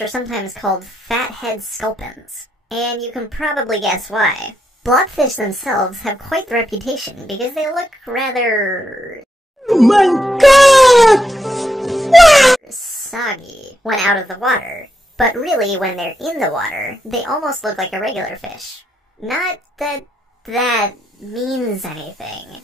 blobfish are sometimes called fathead sculpins, and you can probably guess why. Blobfish themselves have quite the reputation because they look rather... Oh my God! Soggy when out of the water, but really when they're in the water, they almost look like a regular fish. Not that that means anything.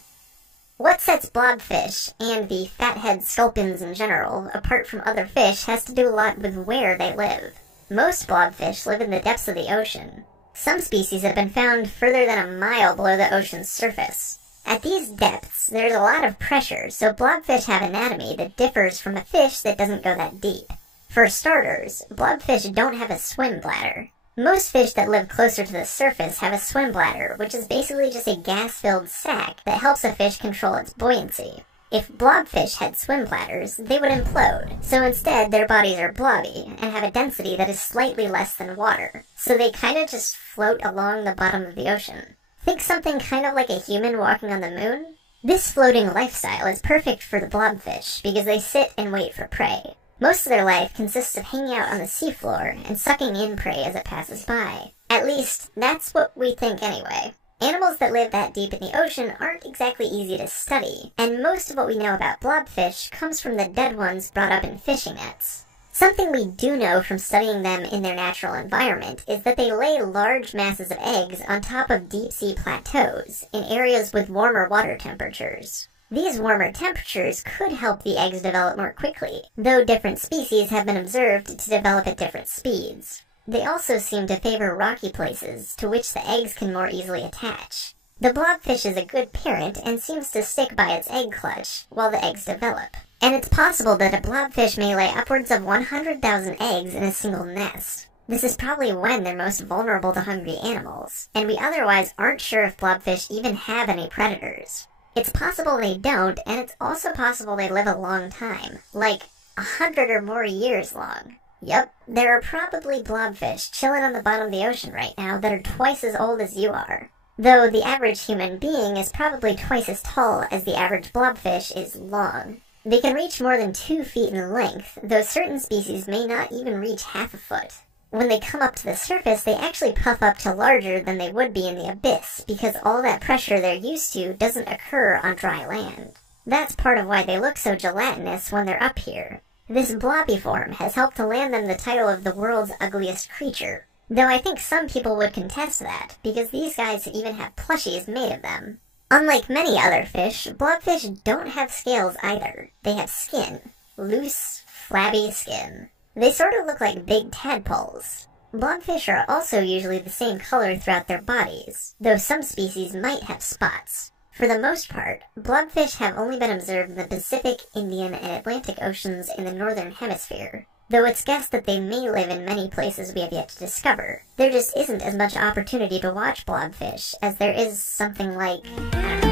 What sets blobfish, and the fathead sculpins in general, apart from other fish has to do a lot with where they live. Most blobfish live in the depths of the ocean. Some species have been found further than a mile below the ocean's surface. At these depths, there's a lot of pressure, so blobfish have anatomy that differs from a fish that doesn't go that deep. For starters, blobfish don't have a swim bladder. Most fish that live closer to the surface have a swim bladder, which is basically just a gas-filled sac that helps a fish control its buoyancy. If blobfish had swim bladders, they would implode, so instead their bodies are blobby and have a density that is slightly less than water, so they kinda just float along the bottom of the ocean. Think something kind of like a human walking on the moon? This floating lifestyle is perfect for the blobfish because they sit and wait for prey. Most of their life consists of hanging out on the seafloor and sucking in prey as it passes by. At least, that's what we think anyway. Animals that live that deep in the ocean aren't exactly easy to study, and most of what we know about blobfish comes from the dead ones brought up in fishing nets. Something we do know from studying them in their natural environment is that they lay large masses of eggs on top of deep-sea plateaus in areas with warmer water temperatures. These warmer temperatures could help the eggs develop more quickly, though different species have been observed to develop at different speeds. They also seem to favor rocky places to which the eggs can more easily attach. The blobfish is a good parent and seems to stick by its egg clutch while the eggs develop. And it's possible that a blobfish may lay upwards of 100,000 eggs in a single nest. This is probably when they're most vulnerable to hungry animals, and we otherwise aren't sure if blobfish even have any predators. It's possible they don't, and it's also possible they live a long time, like 100 or more years long. Yup, there are probably blobfish chilling on the bottom of the ocean right now that are twice as old as you are. Though the average human being is probably twice as tall as the average blobfish is long. They can reach more than 2 feet in length, though certain species may not even reach half a foot. When they come up to the surface, they actually puff up to larger than they would be in the abyss, because all that pressure they're used to doesn't occur on dry land. That's part of why they look so gelatinous when they're up here. This blobby form has helped to land them the title of the world's ugliest creature. Though I think some people would contest that, because these guys even have plushies made of them. Unlike many other fish, blobfish don't have scales either. They have skin. Loose, flabby skin. They sort of look like big tadpoles. Blobfish are also usually the same color throughout their bodies, though some species might have spots. For the most part, blobfish have only been observed in the Pacific, Indian, and Atlantic Oceans in the Northern Hemisphere, though it's guessed that they may live in many places we have yet to discover. There just isn't as much opportunity to watch blobfish as there is something like, I don't know,